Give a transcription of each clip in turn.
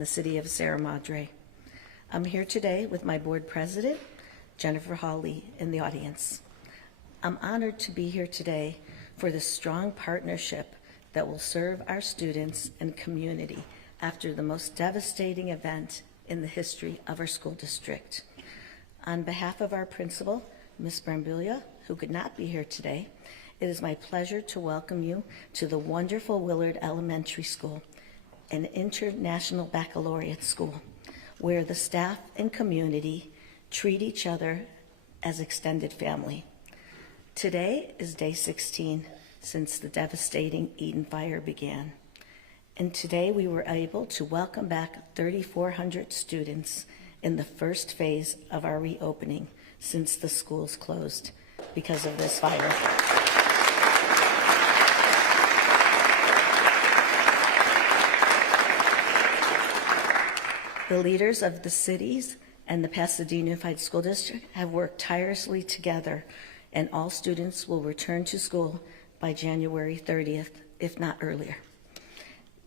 the city of Sierra Madre. I'm here today with my board president, Jennifer Hawley, in the audience. I'm honored to be here today for the strong partnership that will serve our students and community after the most devastating event in the history of our school district. On behalf of our principal, Ms. Brambulia, who could not be here today, it is my pleasure to welcome you to the wonderful Willard Elementary School, an international baccalaureate school, where the staff and community treat each other as extended family. Today is day 16 since the devastating Eaton Fire began. And today we were able to welcome back 3,400 students in the first phase of our reopening since the schools closed because of this fire. The leaders of the cities and the Pasadena Unified School District have worked tirelessly together, and all students will return to school by January 30th, if not earlier.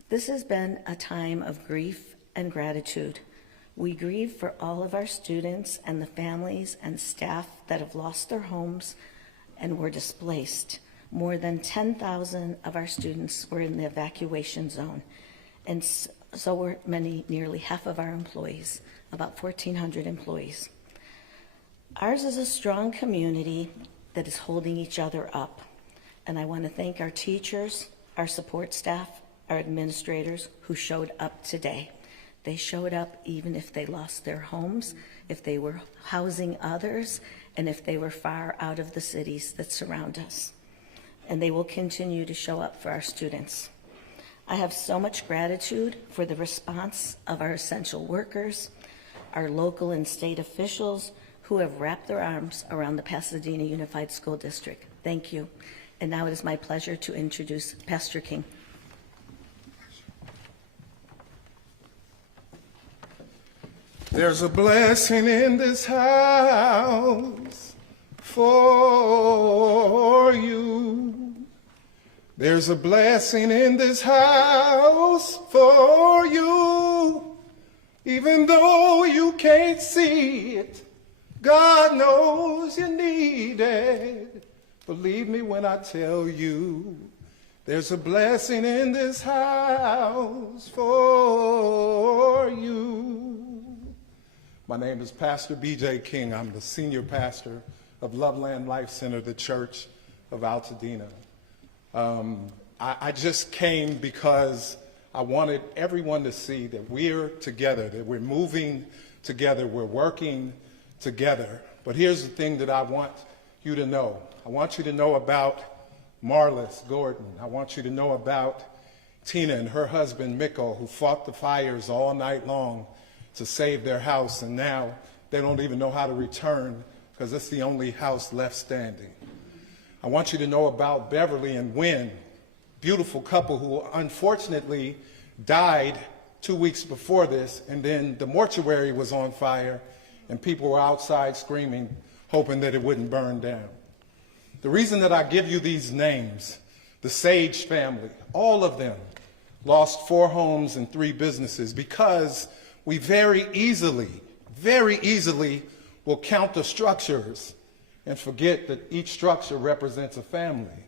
This has been a time of grief and gratitude. We grieve for all of our students and the families and staff that have lost their homes and were displaced. More than 10,000 of our students were in the evacuation zone, and so were nearly half of our employees, about 1,400 employees. Ours is a strong community that is holding each other up. And I want to thank our teachers, our support staff, our administrators who showed up today. They showed up even if they lost their homes, if they were housing others, and if they were far out of the cities that surround us. And they will continue to show up for our students. I have so much gratitude for the response of our essential workers, our local and state officials who have wrapped their arms around the Pasadena Unified School District. Thank you. And now it is my pleasure to introduce Pastor King. There's a blessing in this house for you. There's a blessing in this house for you. Even though you can't see it, God knows you need it. Believe me when I tell you, there's a blessing in this house for you. My name is Pastor B.J. King. I'm the senior pastor of Loveland Life Center, the Church of Altadena. I just came because I wanted everyone to see that we're together, that we're moving together, we're working together. But here's the thing that I want you to know. I want you to know about Marlis Gordon. I want you to know about Tina and her husband, Mikko, who fought the fires all night long to save their house, and now they don't even know how to return because it's the only house left standing. I want you to know about Beverly and Wynn, beautiful couple who unfortunately died 2 weeks before this, and then the mortuary was on fire and people were outside screaming, hoping that it wouldn't burn down. The reason that I give you these names, the Sage family, all of them lost 4 homes and 3 businesses because we very easily will count the structures and forget that each structure represents a family.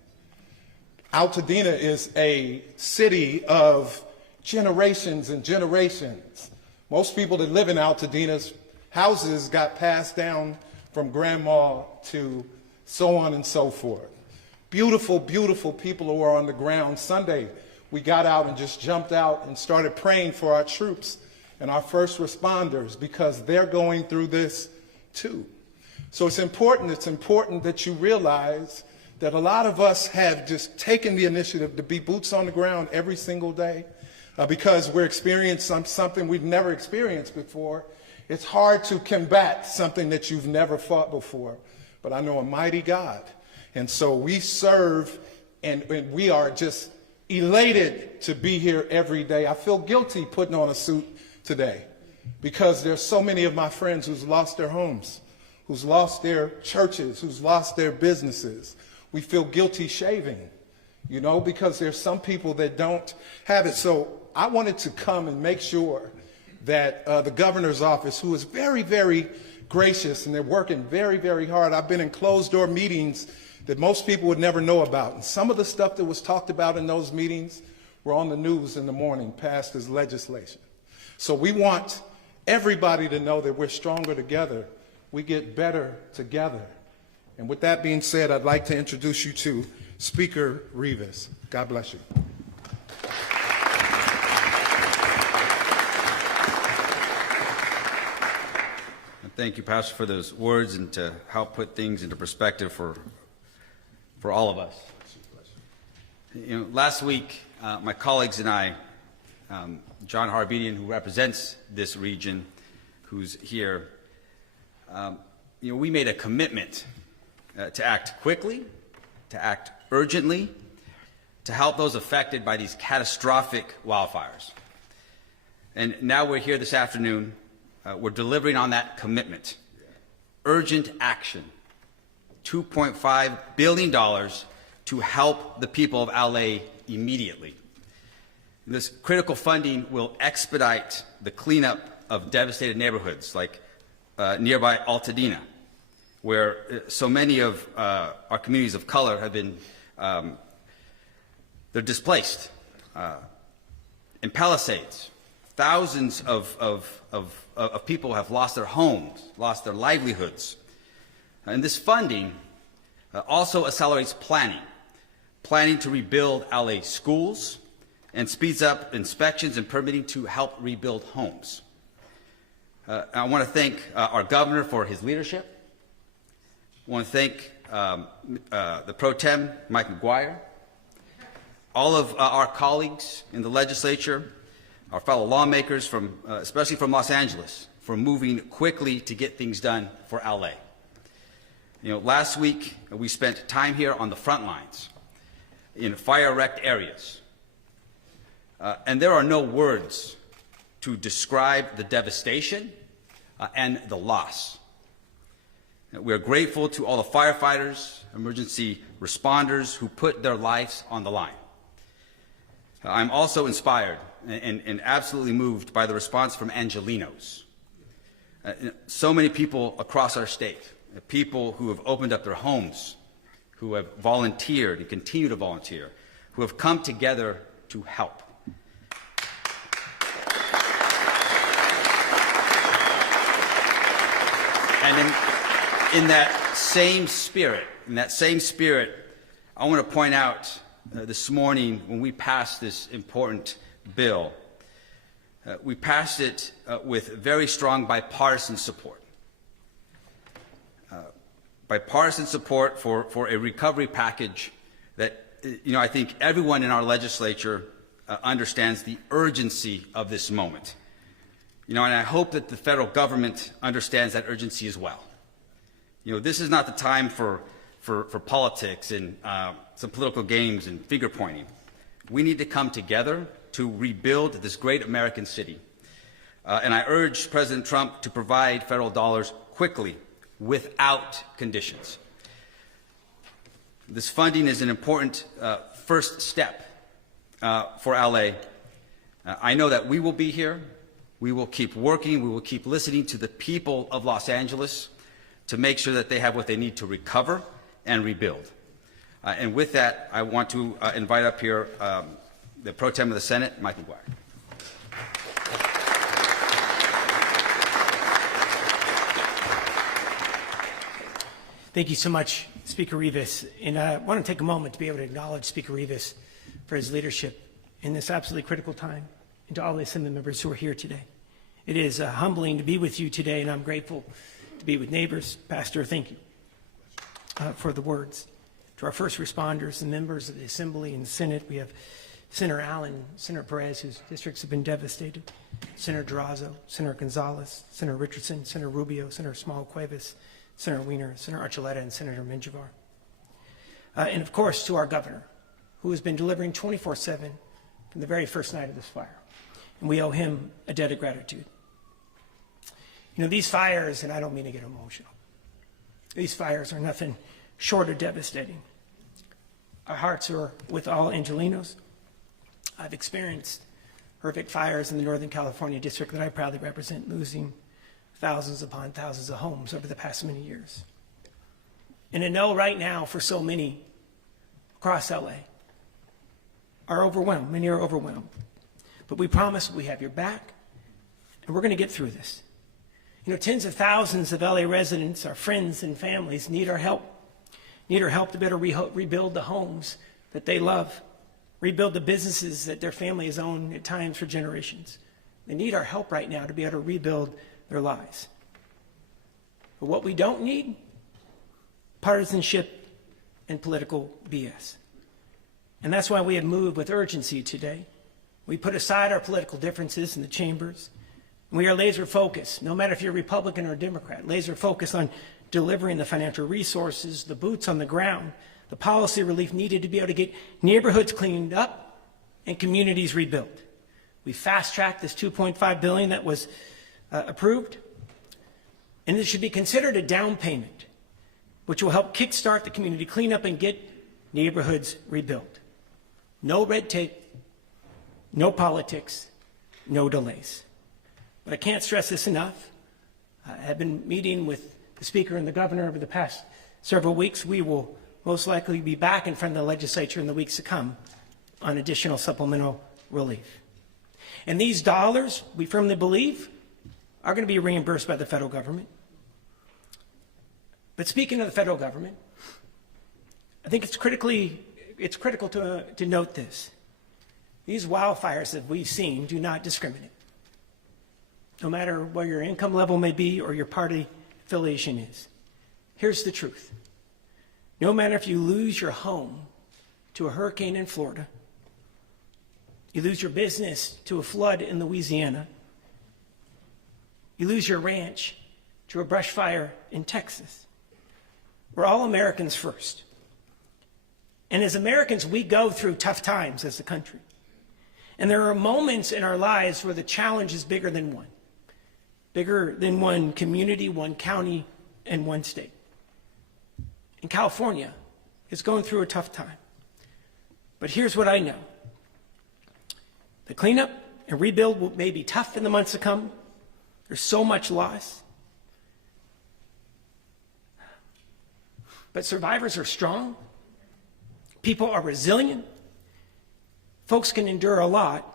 Altadena is a city of generations and generations. Most people that live in Altadena's houses got passed down from grandma to so on and so forth. Beautiful, beautiful people who are on the ground. Sunday, we got out and just jumped out and started praying for our troops and our first responders because they're going through this too. So it's important that you realize that a lot of us have just taken the initiative to be boots on the ground every single day because we're experiencing something we've never experienced before. It's hard to combat something that you've never fought before, but I know a mighty God. And so we serve, and we are just elated to be here every day. I feel guilty putting on a suit today because there's so many of my friends who's lost their homes, who's lost their churches, who's lost their businesses. We feel guilty shaving, you know, because there's some people that don't have it. So I wanted to come and make sure that the governor's office, who is very, very gracious, and they're working very, very hard. I've been in closed-door meetings that most people would never know about. And some of the stuff that was talked about in those meetings were on the news in the morning, passed as legislation. So we want everybody to know that we're stronger together. We get better together. And with that being said, I'd like to introduce you to Speaker Rivas. God bless you. Thank you, Pastor, for those words and to help put things into perspective for all of us. You know, last week, my colleagues and I, John Harbedian, who represents this region, who's here, we made a commitment to act quickly, to act urgently, to help those affected by these catastrophic wildfires. And now we're here this afternoon. We're delivering on that commitment. Urgent action. $2.5 billion to help the people of LA immediately. This critical funding will expedite the cleanup of devastated neighborhoods like nearby Altadena, where so many of our communities of color have been, they're displaced. In Palisades, thousands of people have lost their homes, lost their livelihoods. And this funding also accelerates planning to rebuild LA schools, and speeds up inspections and permitting to help rebuild homes. I want to thank our governor for his leadership. I want to thank the Pro Tem, Mike McGuire, all of our colleagues in the legislature, our fellow lawmakers, especially from Los Angeles, for moving quickly to get things done for LA. Last week we spent time here on the front lines in fire-wrecked areas. And there are no words to describe the devastation and the loss. We are grateful to all the firefighters, emergency responders who put their lives on the line. I'm also inspired and absolutely moved by the response from Angelenos. So many people across our state, people who have opened up their homes, who have volunteered and continue to volunteer, who have come together to help. And in that same spirit, I want to point out this morning when we passed this important bill, we passed it with very strong bipartisan support. Bipartisan support for a recovery package that, I think everyone in our legislature understands the urgency of this moment. And I hope that the federal government understands that urgency as well. This is not the time for politics and some political games and finger pointing. We need to come together to rebuild this great American city. And I urge President Trump to provide federal dollars quickly, without conditions. This funding is an important first step for LA. I know that we will be here. We will keep working. We will keep listening to the people of Los Angeles to make sure that they have what they need to recover and rebuild. And with that, I want to invite up here the Pro Tem of the Senate, Mike McGuire. Thank you so much, Speaker Rivas. And I want to take a moment to be able to acknowledge Speaker Rivas for his leadership in this absolutely critical time, and to all the Assembly members who are here today. It is humbling to be with you today, and I'm grateful to be with neighbors. Pastor, thank you for the words. To our first responders, the members of the Assembly and the Senate, we have Senator Allen, Senator Perez, whose districts have been devastated, Senator Durazo, Senator Gonzalez, Senator Richardson, Senator Rubio, Senator Small-Cuevas, Senator Wiener, Senator Archuleta, and Senator Menjivar. And of course, to our governor, who has been delivering 24/7 from the very first night of this fire. And we owe him a debt of gratitude. These fires, and I don't mean to get emotional, these fires are nothing short of devastating. Our hearts are with all Angelenos. I've experienced horrific fires in the Northern California district that I proudly represent, losing thousands upon thousands of homes over the past many years. And I know right now for so many across LA are overwhelmed, many are overwhelmed. But we promise we have your back, and we're going to get through this. You know, tens of thousands of LA residents, our friends and families, need our help to better rebuild the homes that they love, rebuild the businesses that their family has owned at times for generations. They need our help right now to be able to rebuild their lives. But what we don't need, partisanship and political BS. And that's why we have moved with urgency today. We put aside our political differences in the chambers. We are laser focused, no matter if you're Republican or Democrat, laser focused on delivering the financial resources, the boots on the ground, the policy relief needed to be able to get neighborhoods cleaned up and communities rebuilt. We fast-tracked this $2.5 billion that was approved, and this should be considered a down payment, which will help kickstart the community cleanup and get neighborhoods rebuilt. No red tape, no politics, no delays. But I can't stress this enough. I have been meeting with the Speaker and the Governor over the past several weeks. We will most likely be back in front of the legislature in the weeks to come on additional supplemental relief. And these dollars, we firmly believe, are going to be reimbursed by the federal government. But speaking of the federal government, I think it's critical to note this. These wildfires that we've seen do not discriminate, no matter what your income level may be or your party affiliation is. Here's the truth. No matter if you lose your home to a hurricane in Florida, you lose your business to a flood in Louisiana, you lose your ranch to a brush fire in Texas, we're all Americans first. And as Americans, we go through tough times as a country. And there are moments in our lives where the challenge is bigger than one community, one county, and one state. And California is going through a tough time. But here's what I know. The cleanup and rebuild may be tough in the months to come. There's so much loss. But survivors are strong. People are resilient. Folks can endure a lot.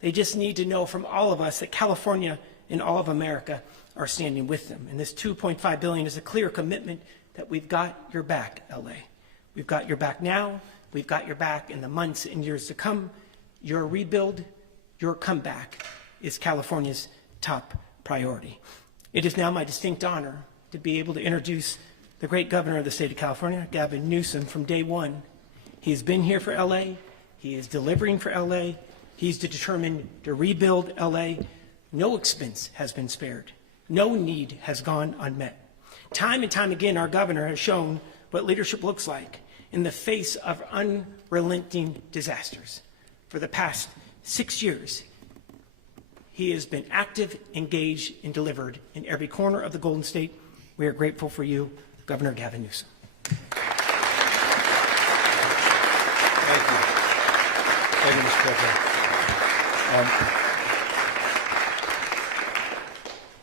They just need to know from all of us that California and all of America are standing with them. And this $2.5 billion is a clear commitment that we've got your back, LA. We've got your back now. We've got your back in the months and years to come. Your rebuild, your comeback is California's top priority. It is now my distinct honor to be able to introduce the great governor of the state of California, Gavin Newsom, from day one. He's been here for LA. He is delivering for LA. He's determined to rebuild LA. No expense has been spared. No need has gone unmet. Time and time again, our governor has shown what leadership looks like in the face of unrelenting disasters. For the past 6 years, he has been active, engaged, and delivered in every corner of the Golden State. We are grateful for you, Governor Gavin Newsom. Thank you, Mr. President.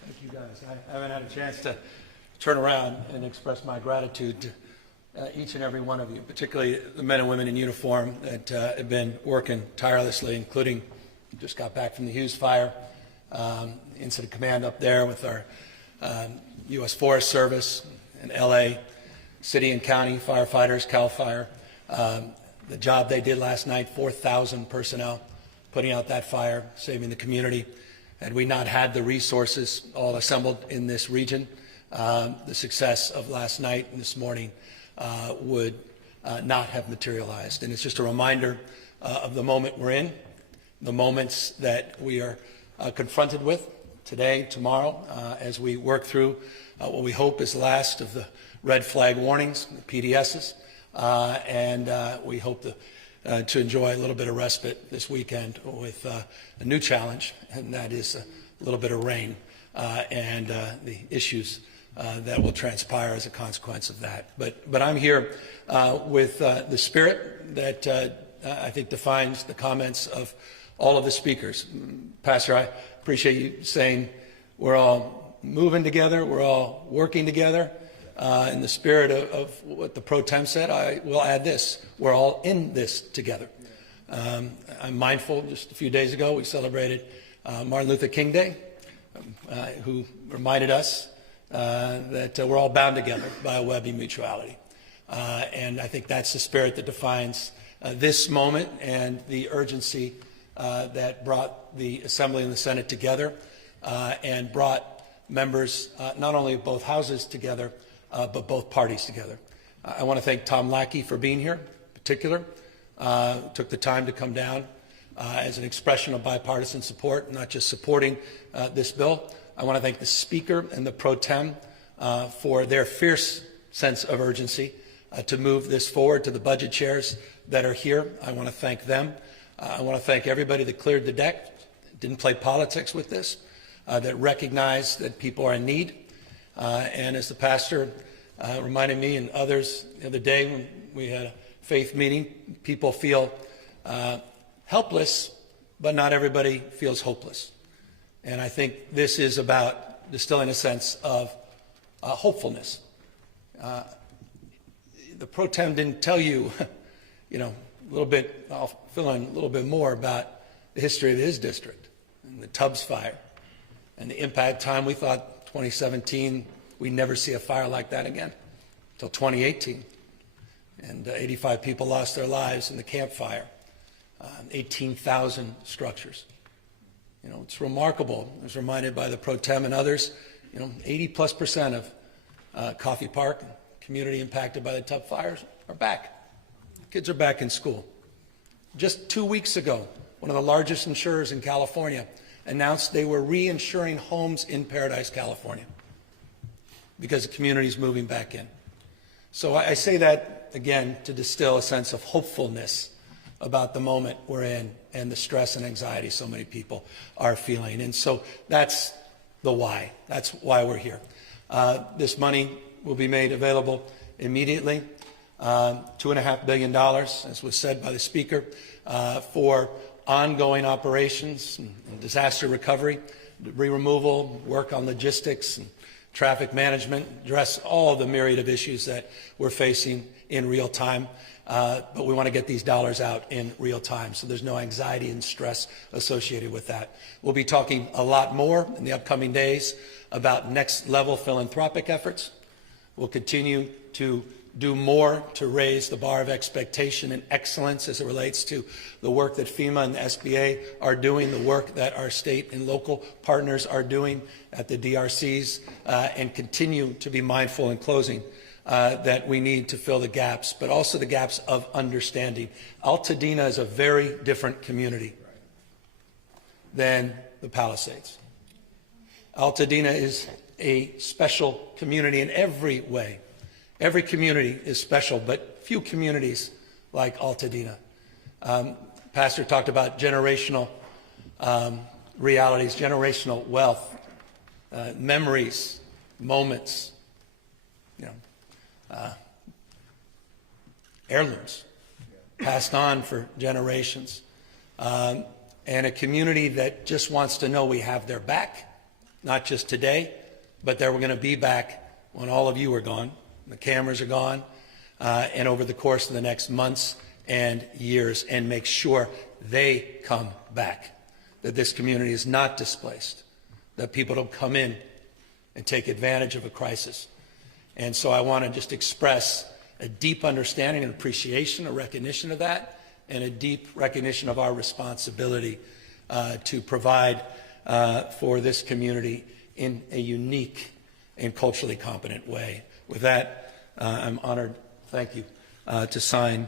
Thank you, guys. I haven't had a chance to turn around and express my gratitude to each and every one of you, particularly the men and women in uniform that have been working tirelessly, including just got back from the Hughes Fire, Incident Command up there with our U.S. Forest Service and L.A., city and county firefighters, CAL FIRE. The job they did last night, 4,000 personnel putting out that fire, saving the community. Had we not had the resources all assembled in this region, the success of last night and this morning would not have materialized. And it's just a reminder of the moment we're in, the moments that we are confronted with today, tomorrow, as we work through what we hope is the last of the red flag warnings, the PDSs. And we hope to enjoy a little bit of respite this weekend with a new challenge, and that is a little bit of rain and the issues that will transpire as a consequence of that. But I'm here with the spirit that I think defines the comments of all of the speakers. Pastor, I appreciate you saying we're all moving together, we're all working together. In the spirit of what the pro tem said, I will add this: we're all in this together. I'm mindful, just a few days ago, we celebrated Martin Luther King Day, who reminded us that we're all bound together by a web of mutuality. And I think that's the spirit that defines this moment and the urgency that brought the Assembly and the Senate together and brought members not only of both houses together, but both parties together. I want to thank Tom Lackey for being here, in particular. Took the time to come down as an expression of bipartisan support, not just supporting this bill. I want to thank the Speaker and the Pro Tem for their fierce sense of urgency to move this forward, to the budget chairs that are here. I want to thank them. I want to thank everybody that cleared the deck, didn't play politics with this, that recognized that people are in need. And as the pastor reminded me and others the other day when we had a faith meeting, people feel helpless, but not everybody feels hopeless. And I think this is about distilling a sense of hopefulness. The pro tem didn't tell you, a little bit, I'll fill in a little bit more about the history of his district and the Tubbs Fire and the impact time. We thought 2017, we'd never see a fire like that again until 2018. And 85 people lost their lives in the Camp Fire, 18,000 structures. It's remarkable. I was reminded by the pro tem and others, 80+% of Coffee Park, community impacted by the Tubbs fires, are back. Kids are back in school. Just 2 weeks ago, one of the largest insurers in California announced they were reinsuring homes in Paradise, California, because the community is moving back in. So I say that, again, to distill a sense of hopefulness about the moment we're in and the stress and anxiety so many people are feeling. And so that's the why. That's why we're here. This money will be made available immediately, $2.5 billion, as was said by the Speaker, for ongoing operations and disaster recovery, debris removal, work on logistics and traffic management, address all the myriad of issues that we're facing in real time. But we want to get these dollars out in real time, so there's no anxiety and stress associated with that. We'll be talking a lot more in the upcoming days about next level philanthropic efforts. We'll continue to do more to raise the bar of expectation and excellence as it relates to the work that FEMA and the SBA are doing, the work that our state and local partners are doing at the DRCs, and continue to be mindful in closing that we need to fill the gaps, but also the gaps of understanding. Altadena is a very different community than the Palisades. Altadena is a special community in every way. Every community is special, but few communities like Altadena. Pastor talked about generational realities, generational wealth, memories, moments, heirlooms passed on for generations, and a community that just wants to know we have their back, not just today, but that we're going to be back when all of you are gone, the cameras are gone, and over the course of the next months and years, and make sure they come back, that this community is not displaced, that people don't come in and take advantage of a crisis. And so I want to just express a deep understanding and appreciation, a recognition of that, and a deep recognition of our responsibility to provide for this community in a unique and culturally competent way. With that, I'm honored, thank you, to sign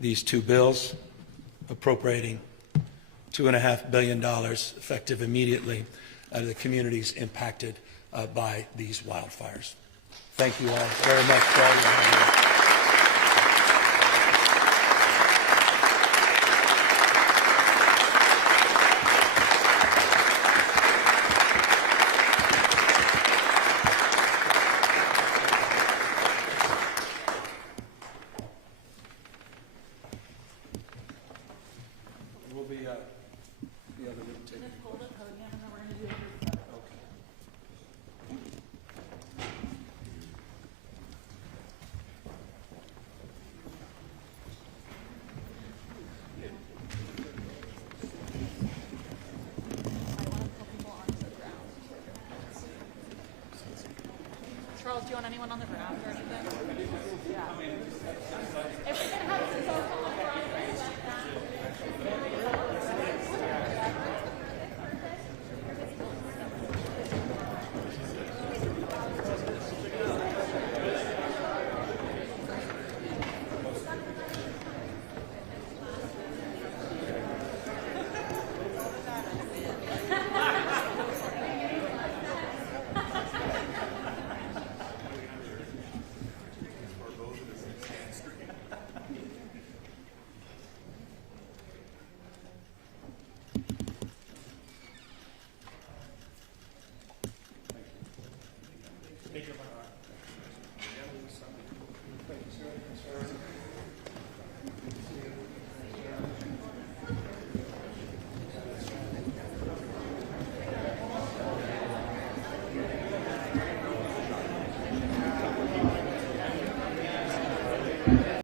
these two bills appropriating $2.5 billion effective immediately to the communities impacted by these wildfires. Thank you all very much for all your hard work. We'll be Charles, do you want anyone on the ground or anything? Yeah. If we can have some folks on the